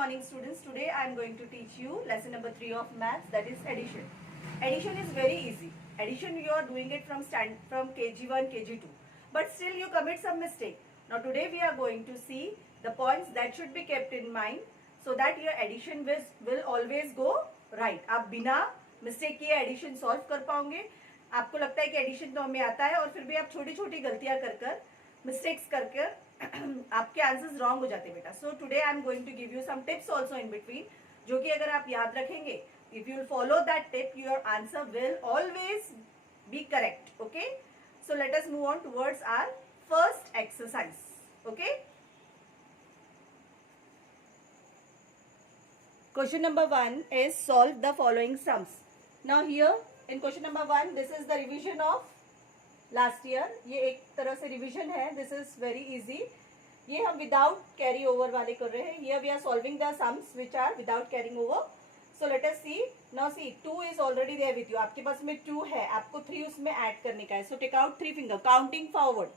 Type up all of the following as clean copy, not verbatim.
morning students. Today I am going to teach you lesson number 3 of maths, that is addition. Addition is very easy. Addition you are doing it from KG1, KG2. But still you commit some mistake. Now today we are going to see the points that should be kept in mind so that your addition will always go right. आप बिना मिस्टेक किए addition solve कर पाओगे. आपको लगता है कि एडिशन तो हमें आता है और फिर भी आप छोटी छोटी गलतियां कर मिस्टेक्स कर आपके आंसर्स रॉन्ग हो जाते हैं बेटा. So today I am going to give you some tips also in between, जो कि अगर आप याद रखेंगे, if you will follow that tip, your answer will always be correct. Okay, so let us move on towards our first exercise. Okay, question number 1 is solve the following sums. Now here in question number 1, this is the revision of last year. ये एक तरह से रिविजन है. This is very easy. ये हम without carry over वाले कर रहे हैं. Here we are solving the sums which are without carrying over. So let us see. Now see, 2 is already there with you. आपके पास में 2 है, आपको 3 उसमें ऐड करने का है. So take out 3 finger, counting forward.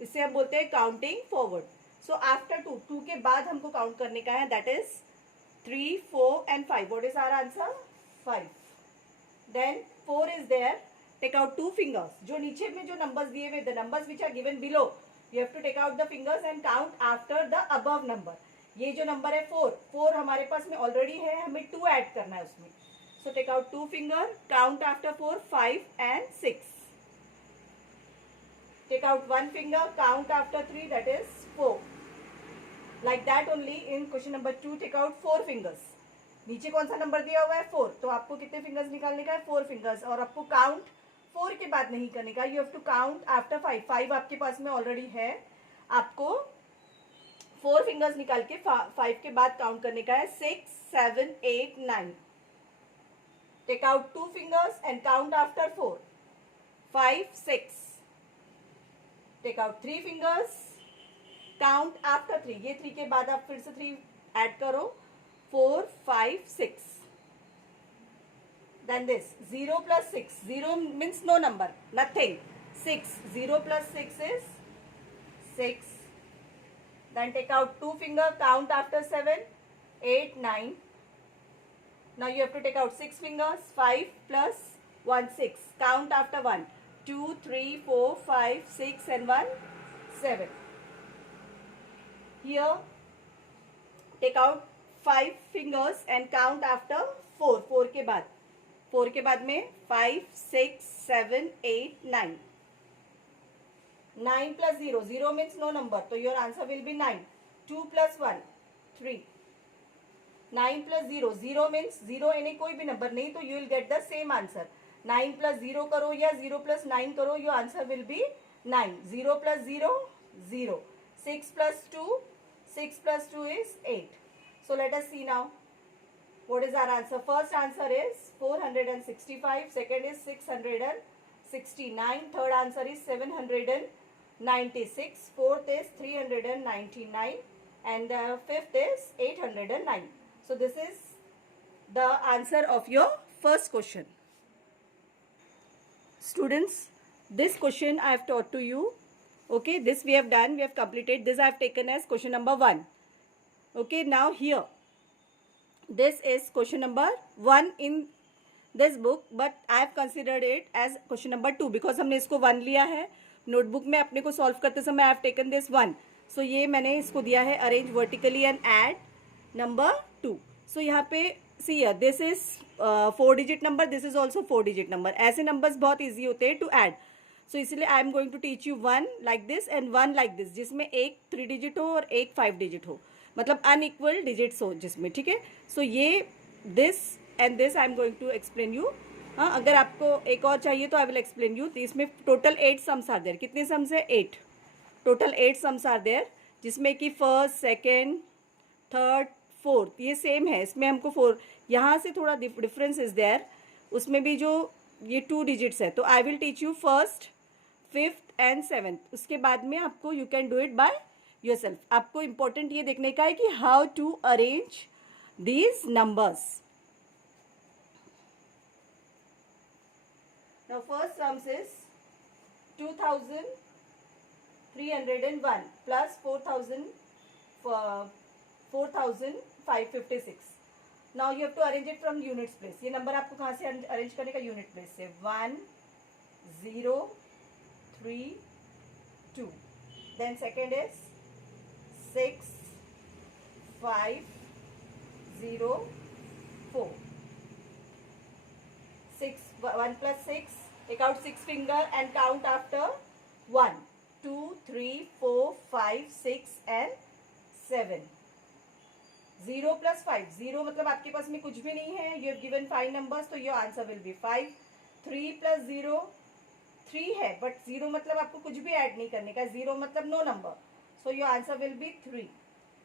इससे हम बोलते हैं counting forward. So after 2 के बाद हमको काउंट करने का है. That is 3, 4 and 5. What is our answer? 5. Then 4 is there. Take out 2 fingers. जो नीचे में जो numbers दिए हुए, the numbers which are given below, you have to take out the fingers and count after the above number. ये जो number है 4 हमारे पास में already है, हमें 2 add करना है उसमें. So take out 2 finger, count after 4, 5 and 6. Take out 1 finger, count after 3, that is 4. Like that only in question number 2, take out 4 fingers. नीचे कौन सा नंबर दिया हुआ है 4, तो आपको कितने फिंगर्स निकालने का है 4 फिंगर्स. और आपको काउंट 4 के बाद नहीं करने का. You have to count after 5. 5 आपके पास में ऑलरेडी है. आपको 4 फिंगर्स निकाल के 5 के बाद काउंट करने का है. 6, 7, 8, 9. Take out 2 fingers and count after 4. 5, 6. Take out 3 fingers, count after 3. ये 3 के बाद आप फिर से 3 ऐड करो. 4, 5, 6. Then this 0 plus 6. 0 means no number, nothing. 6. 0 plus 6 is 6. Then take out 2 finger, count after 7, 8, 9. Now you have to take out 6 fingers. 5 plus 1, 6. Count after 1, 2, 3, 4, 5, 6 and 1, 7. Here take out 5 fingers and count after 4. 4 के बाद में 5, 6, 7, 8, 9. 9 plus 0. 0 means no number, so your answer will be 9. 2 plus 1, 3. 9 plus 0. 0 means 0 यानी कोई भी number नहीं, तो you will get the same answer. 9 plus 0 करो या 0 plus 9 करो, your answer will be 9. 0 plus 0, 0. 6 plus 2, 6 plus 2 is 8. So let us see now. What is our answer? First answer is 465. Second is 669. Third answer is 796. Fourth is 399. And the fifth is 809. So this is the answer of your first question. Students, this question I have taught to you. Okay, this we have done, we have completed. This I have taken as question number 1. Okay, now here, this is question number 1 in this book, but I have considered it as question number 2 because हमने इसको 1 लिया है. नोटबुक में अपने को सॉल्व करते समय I have taken this 1. So ये मैंने इसको दिया है arrange vertically and add number 2. So यहाँ पे see here, this is 4 digit number, this is also 4 digit number. ऐसे numbers बहुत easy होते हैं to add. सो इसलिए I am going to teach you 1 like this and 1 like this, जिसमें एक 3 डिजिट हो और एक 5 डिजिट हो, मतलब अनइक्वल डिजिट्स हो जिसमें. ठीक है, सो ये this and this I am going to explain you. हाँ, अगर आपको एक और चाहिए तो आई विल एक्सप्लेन यू. तो इसमें टोटल 8 सम्स आर देयर. कितने सम्स है? 8. टोटल 8 सम्स आर देयर, जिसमें कि फर्स्ट, सेकेंड, थर्ड, फोर्थ ये सेम है. इसमें हमको 4, यहाँ से थोड़ा डिफरेंस इज देयर. उसमें भी जो ये 2 डिजिट्स है, तो I will teach you first, 5th and 7th. उसके बाद में आपको you can do it by yourself. आपको इंपॉर्टेंट ये देखने का है कि how to arrange these numbers. Now first sums is 2301 plus 4000 4556. Now you have to arrange it from units place. ये नंबर आपको कहाँ से अरेंज करने का? यूनिट प्लेस से. 1 0 3 2. Then second is 6 5 0 4. 1 plus 6. Take out 6 finger and count after 1 2 3 4 5 6 and 7. 0 plus 5. 0 मतलब आपके पास में कुछ भी नहीं है. You have given 5 numbers, तो your answer will be 5. 3 plus 0. 3 है, but 0 मतलब आपको कुछ भी ऐड नहीं करने का. 0 मतलब no number, so your answer will be 3.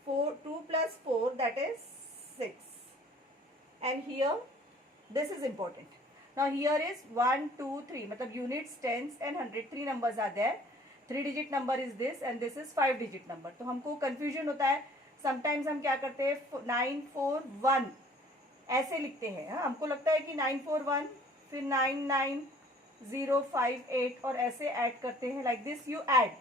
2 plus 4, that is 6. And here this is important. Now here is 1 2 3 मतलब units, tens and 100. 3 numbers are there. 3 digit number is this and this is 5 digit number. तो हमको confusion होता है. समटाइम्स हम क्या करते हैं, 941 ऐसे लिखते हैं. हमको लगता है कि 941 फिर 99058 और ऐसे ऐड करते हैं. Like this you add.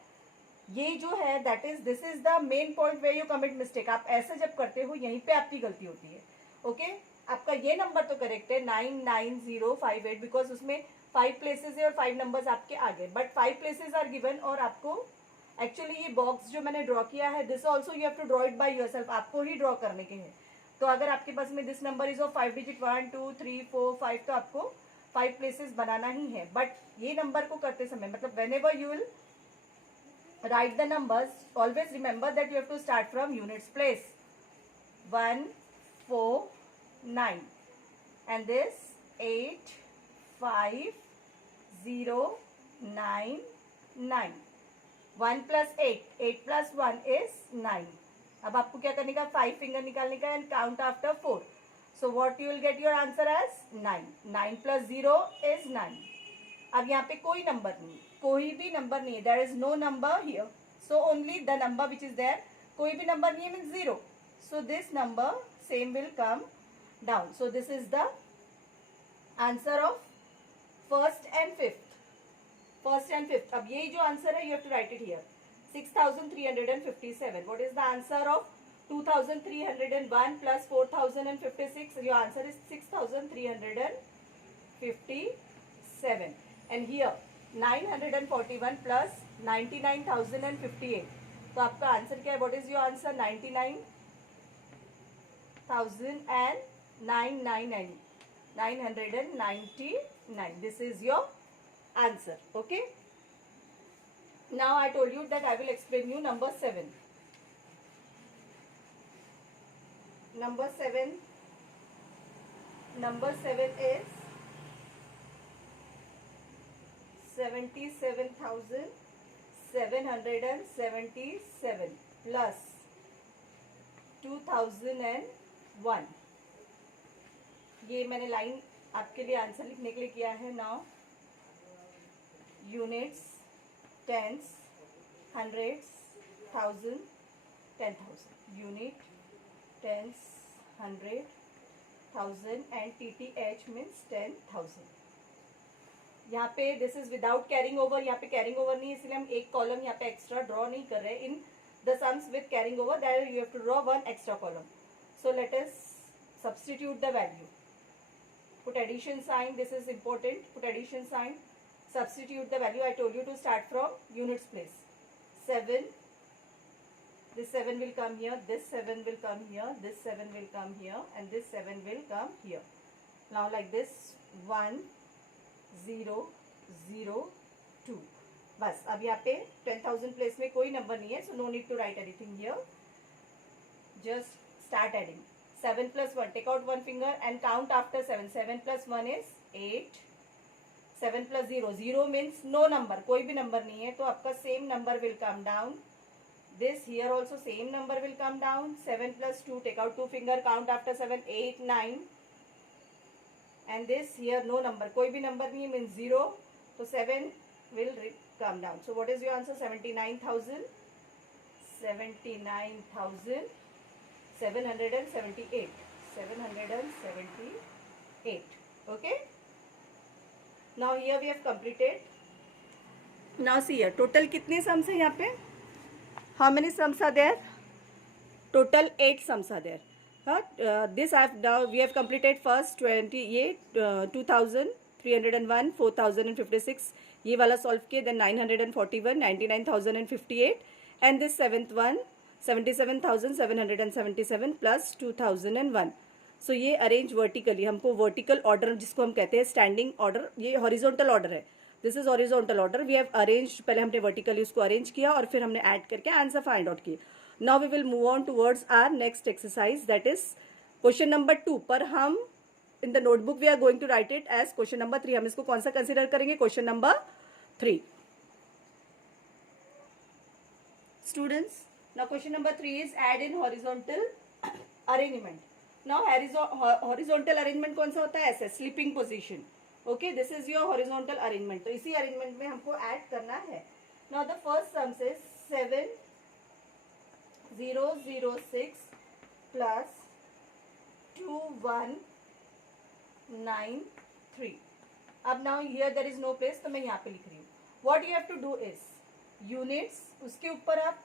ये जो है that is this is the main point where you commit mistake. आप ऐसे जब करते हो यहीं पे आपकी गलती होती है. ओके आपका ये नंबर तो करेक्ट है 99058 बिकॉज उसमें 5 प्लेसेस है और 5 नंबर्स आपके आगे. बट 5 प्लेसेस आर गिवन और आपको एक्चुअली ये बॉक्स जो मैंने ड्रॉ किया है this also you have to draw it by yourself. आपको ही ड्रॉ करने के हैं. तो अगर आपके पास में दिस नंबर इज ऑफ 5 डिजिट 1 2 3 4 5 तो आपको 5 प्लेसेस बनाना ही है. बट ये नंबर को करते समय मतलब whenever you will write the numbers always remember that you have to start from units place. 1 4 9 and this 8 5 0 9 9. 1 plus 8. 8 plus 1 is 9. अब आपको क्या करने का, 5 फिंगर निकालने का and count after 4. So what you will get your answer as 9. 9 plus 0 is 9. अब यहाँ पे कोई नंबर नहीं, कोई भी नंबर नहीं है. There is no number here. So only the number which is there. कोई भी नंबर नहीं है means 0. So this number same will come down. So this is the answer of first and fifth. First and fifth. अब ये जो answer है you have to write it here. 6357. What is the answer of 2301 plus 4056? Your answer is 6357. And here 941 प्लस 99058. तो आपका आंसर क्या है? What is your answer? 99999. This is your answer. Okay, now I told you that I will explain you number 7. Number 7 is 77,777 plus 2001. ये मैंने लाइन आपके लिए आंसर लिखने के लिए किया है. Now units, tens, hundreds, thousand, 10,000. Unit, tens, 100, 1000 and TTH means 10,000. यहाँ पे this is without carrying over. यहाँ पे कैरिंग ओवर नहीं है इसलिए हम एक कॉलम यहाँ पे एक्स्ट्रा ड्रॉ नहीं कर रहे. In the sums with carrying over that you have to draw one extra column. So let us substitute the value. Put addition sign. This is important. Put addition sign. Substitute the value. I told you to start from units place. 7. This 7 will come here. This 7 will come here. This 7 will come here. And this 7 will come here. Now like this. 1 0 0 2. बस अब यहाँ पे 10,000 place में कोई नंबर नहीं है. So no need to write anything here. Just start adding. 7 plus 1. Take out one finger and count after 7. 7 plus 1 is 8. 7 plus 0. 0 means no number. कोई भी नंबर नहीं है तो आपका same number will come down. This here also same number will come down. 7 plus 2. Take out 2 finger. Count after 7. 8 9. And this here no number. कोई भी number नहीं है means 0. तो 7 will come down. So what is your answer? 79,000. 79,000. 778. 778. Okay. Now here we have completed. Now see here. Total कितने sums है यहाँ पे? How many sums are there? total 8 sums are there. This we have completed first 2301, 4056 ये वाला सॉल्व किए, then 941, 99,058 and this seventh one 77,777 plus 2001. सो ये arrange vertically, हमको वर्टिकल ऑर्डर जिसको हम कहते हैं स्टैंडिंग ऑर्डर, ये हॉरिजॉन्टल ऑर्डर है, this is horizontal order. We have arrange, पहले हमने वर्टिकली उसको अरेंज किया और फिर हमने ऐड करके आंसर फाइंड आउट किया. Now we will move on towards our next exercise, that is question number 2. पर हम in the notebook we are going to write it as question number 3. हम इसको कौन सा कंसिडर करेंगे? Question number 3. Students, now question number 3 is add in horizontal arrangement. Now horizontal arrangement कौन सा होता है? ऐसे sleeping position. Okay, this is your horizontal arrangement. तो इसी अरेंजमेंट में हमको ऐड करना है. Now the first sums is 7006 plus 2193. अब now here there is no place, तो मैं यहाँ पे लिख रही हूँ. What you have to do is units, उसके ऊपर आप,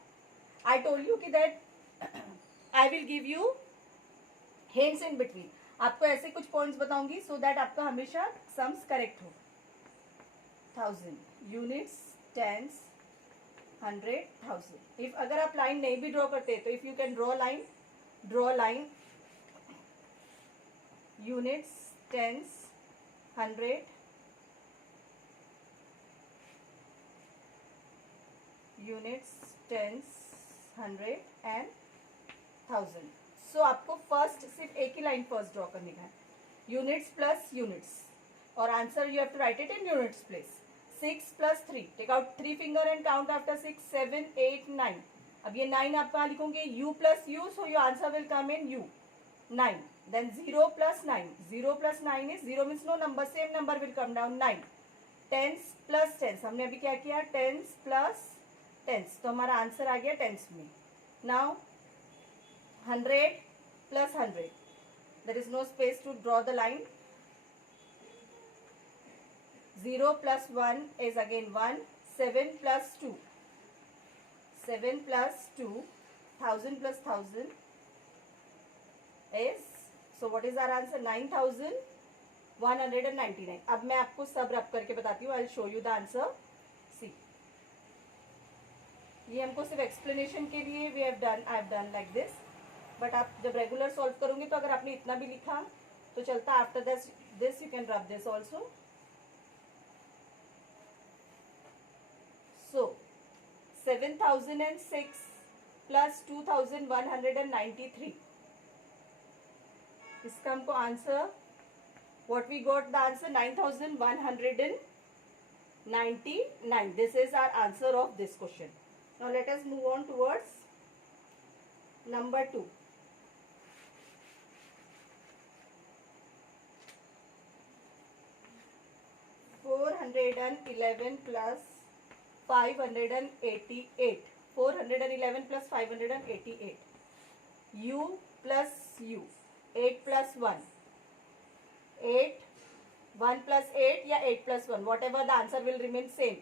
आई टोल्ड यू कि that I will give you hints in between. आपको ऐसे कुछ पॉइंट्स बताऊंगी सो दैट आपका हमेशा सम्स करेक्ट हो. 1000 यूनिट्स, टेंस, 100, 1000. इफ अगर आप लाइन नहीं भी ड्रॉ करते तो if you can draw line units, tens, 100, units, tens, 100 and 1000. सो आपको फर्स्ट सिर्फ एक ही लाइन फर्स्ट ड्रॉ करने का है, यूनिट्स प्लस यूनिट्स, और answer you have to write it in units place. 6 plus 3, take out 3 finger and count after 6, 7, 8, 9. अब ये 9 आप कहाँ लिखोगे? u plus u, so your answer will come in u. 9. Then 0 plus 9, 0 plus 9 is 0 means no number, same number will come down 9. Tens plus tens, हमने अभी क्या किया? Tense plus tense, तो हमारा आंसर आ गया टेंस में. नाउ 100 plus 100, there is no space to draw the line. 0 plus 1 is again 1. 7 plus 2, 7 plus 2, 1000 plus 1000 is, so what is our answer? 9199. अब मैं आपको सब रब करके बताती हूँ. I'll show you the answer. See, ये हमको सिर्फ एक्सप्लेनेशन के लिए we have done, I have done like this. But आप जब रेगुलर सॉल्व करोगे तो अगर आपने इतना भी लिखा तो चलता. After this you can rub this also. So 7006 plus 2193, इसका हमको answer, what we got the answer? 9199. This is our answer of this question. Now let us move on towards number 2. 411 plus 588. 411 plus 588. U plus U. 8 plus 1. 8. 1 plus 8 या 8 plus 1. Whatever the answer will remain same.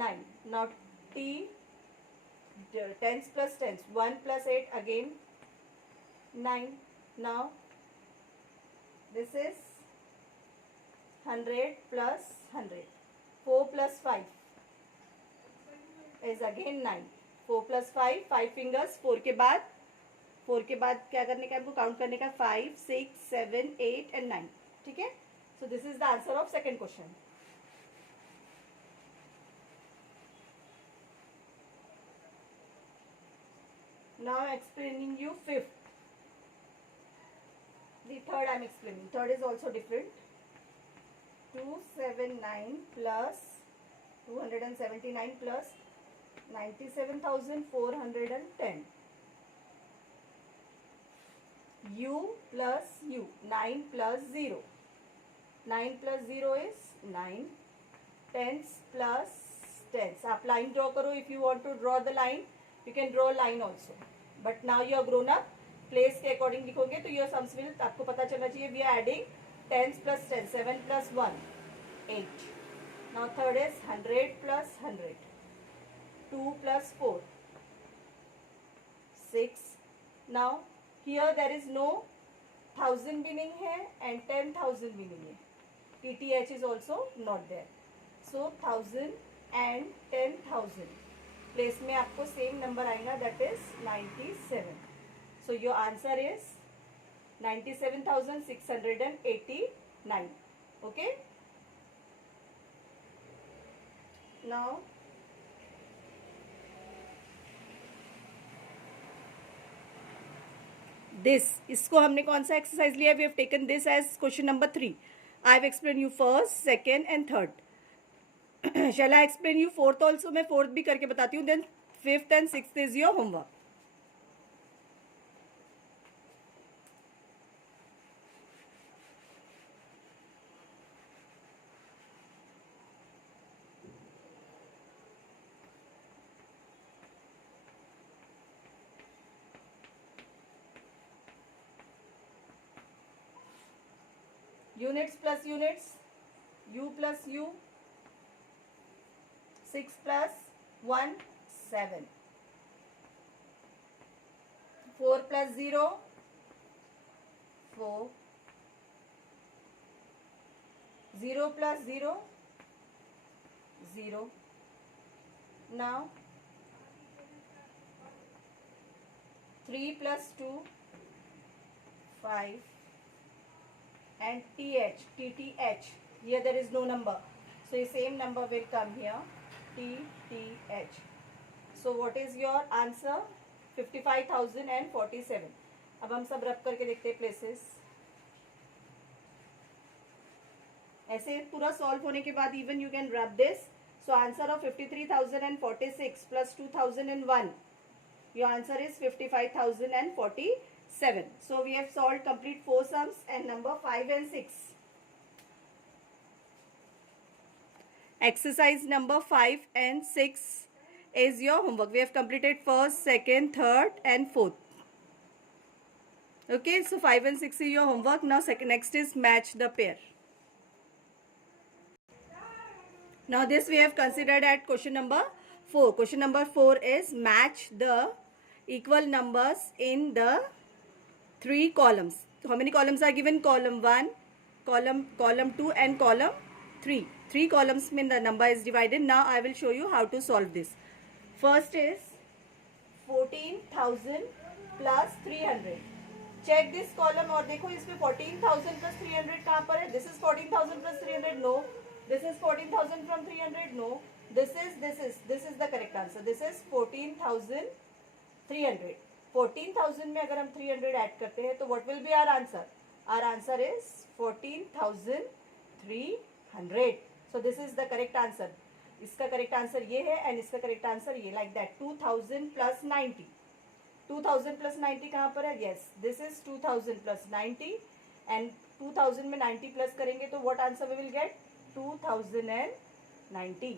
9. Now T. Tens plus tens. 1 plus 8 again 9. Now this is 100 plus 100. 4 plus 5 is again 9. 4 plus 5, 5 fingers. 4 के बाद क्या करने का? आपको काउंट करने का. 5, 6, 7, 8 and 9. ठीक है. सो this is the answer of second question. Now I am explaining you fifth. The third I am explaining. Third is also different. 279 plus 279 plus 97,410. U plus U. 9 plus 0. 9 plus 0 is 9. Tens plus tens. आप line draw करो. If you want to draw the line, you can draw line also. But now you are grown up. Place के according लिखोगे तो your sums will, आपको पता चलना चाहिए. We are adding tens plus 10. 7 plus 1, 8. Now third is 100 plus 100. 2 plus 4, 6. Now here there is no 1000 भी नहीं है and 10,000 भी नहीं है. TTH is also not there. So 1000 and 10,000 place में आपको सेम नंबर आएगा, that is 97. So your answer is 97,689. Okay, now this, इसको हमने कौन सा एक्सरसाइज लिया? We have taken this as question number 3. I have explain you first, second and third. Shall I explain you fourth also? मैं fourth भी करके बताती हूँ. Then fifth and sixth is your homework. Units plus units, u plus u, 6 plus 1, 7. 4 plus 0, 4. 0 plus 0, 0. Now 3 plus 2, 5. And TTH, here there is no number, so the same number will come here, TTH. So what is your answer? 55,047. अब हम सब रब करके देखते हैं प्लेसेस. ऐसे पूरा सॉल्व होने के बाद even you can rub this. So answer of 53,046 प्लस 2,001, your answer is 55,047. So we have solved complete 4 sums and number 5 and 6. Exercise number 5 and 6 is your homework. We have completed first, second, third and fourth. Okay, so 5 and 6 is your homework. Now next is match the pair. Now this we have considered at question number 4. Question number 4 is match the equal numbers in the 3 columns. How many columns are given? Column 1, column 2 and column 3. 3 columns mean the number is divided. Now I will show you how to solve this. First is 14,000 plus 300. Check this column और देखो इसमें 14,000 plus 300 कहाँ पर है? This is 14,000 plus 300. No. This is 14,000 from 300. No. This is the correct answer. This is 14,300. 14,000 में अगर हम 300 ऐड करते हैं तो what will be our answer? Our answer is 14,300. So this is the correct answer. इसका करेक्ट आंसर ये है एंड इसका करेक्ट आंसर ये, लाइक दैट. 2,000 प्लस 90. 2,000 प्लस 90 कहाँ पर है? Yes, this is 2,000 plus 90 and 2,000 में 90 प्लस करेंगे तो what answer we will get? 2,090.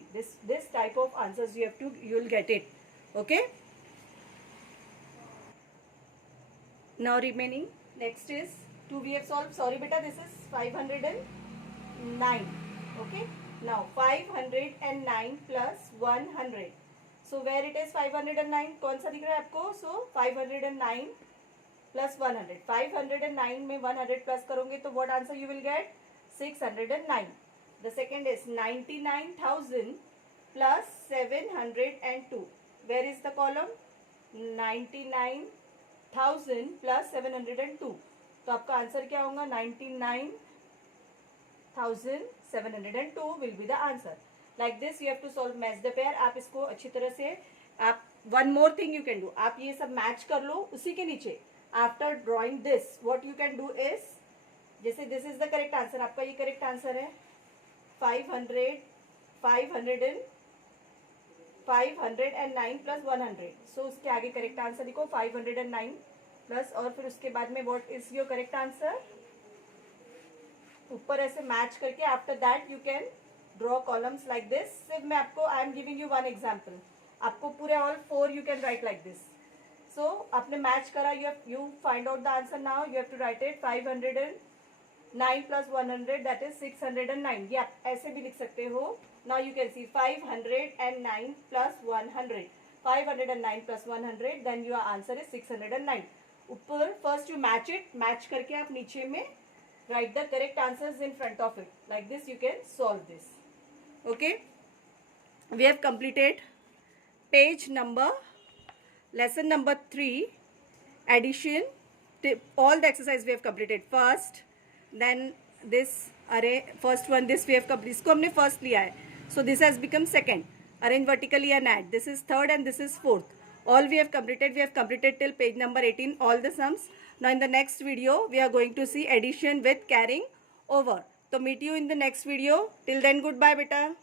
This type of answers you will get it. Okay, now remaining next is 2 we have solved. Sorry beta, this is 509. Okay, now 509 plus 100. So where it is 509? कौन सा दिख रहा है आपको? So 509 plus 100. 509 में 100 plus करोगे तो what answer you will get? 609. The second is 99,000 plus 702. Where is the column? 99,000 plus 702. तो आपका आंसर क्या होगा? 99,702 will be the answer. Like this you have to solve match the pair. आप इसको अच्छी तरह से, आप one more thing you can do, आप ये सब मैच कर लो. उसी के नीचे after drawing this what you can do is, जैसे this is the correct answer, आपका ये correct answer है. 509 प्लस 100. सो उसके आगे करेक्ट आंसर लिखो 509 प्लस, और फिर उसके बाद में what is your correct answer? ऊपर ऐसे मैच करके after that you can draw columns like this. सिर्फ मैं आपको, I am giving you one example. आपको पूरे all 4 you can write like this. So आपने मैच करा, you find out the answer. Now you have to write it 509 plus 100 that is 609. ये आप ऐसे भी लिख सकते हो. Now you can see 509 plus 100. 509 plus 100, then your answer is 609. ऊपर first you match it, match करके आप नीचे में write the correct answers in front of it. Like this you can solve this. Okay, we have completed page number, lesson number 3, addition. All the exercise we have completed first, then this array, first one this we have completed, इसको हमने first लिया है, so this has become second. Arrange vertically and add, this is third and this is fourth. All we have completed till page number 18 all the sums. Now in the next video we are going to see addition with carrying over. So meet you in the next video. Till then, goodbye beta.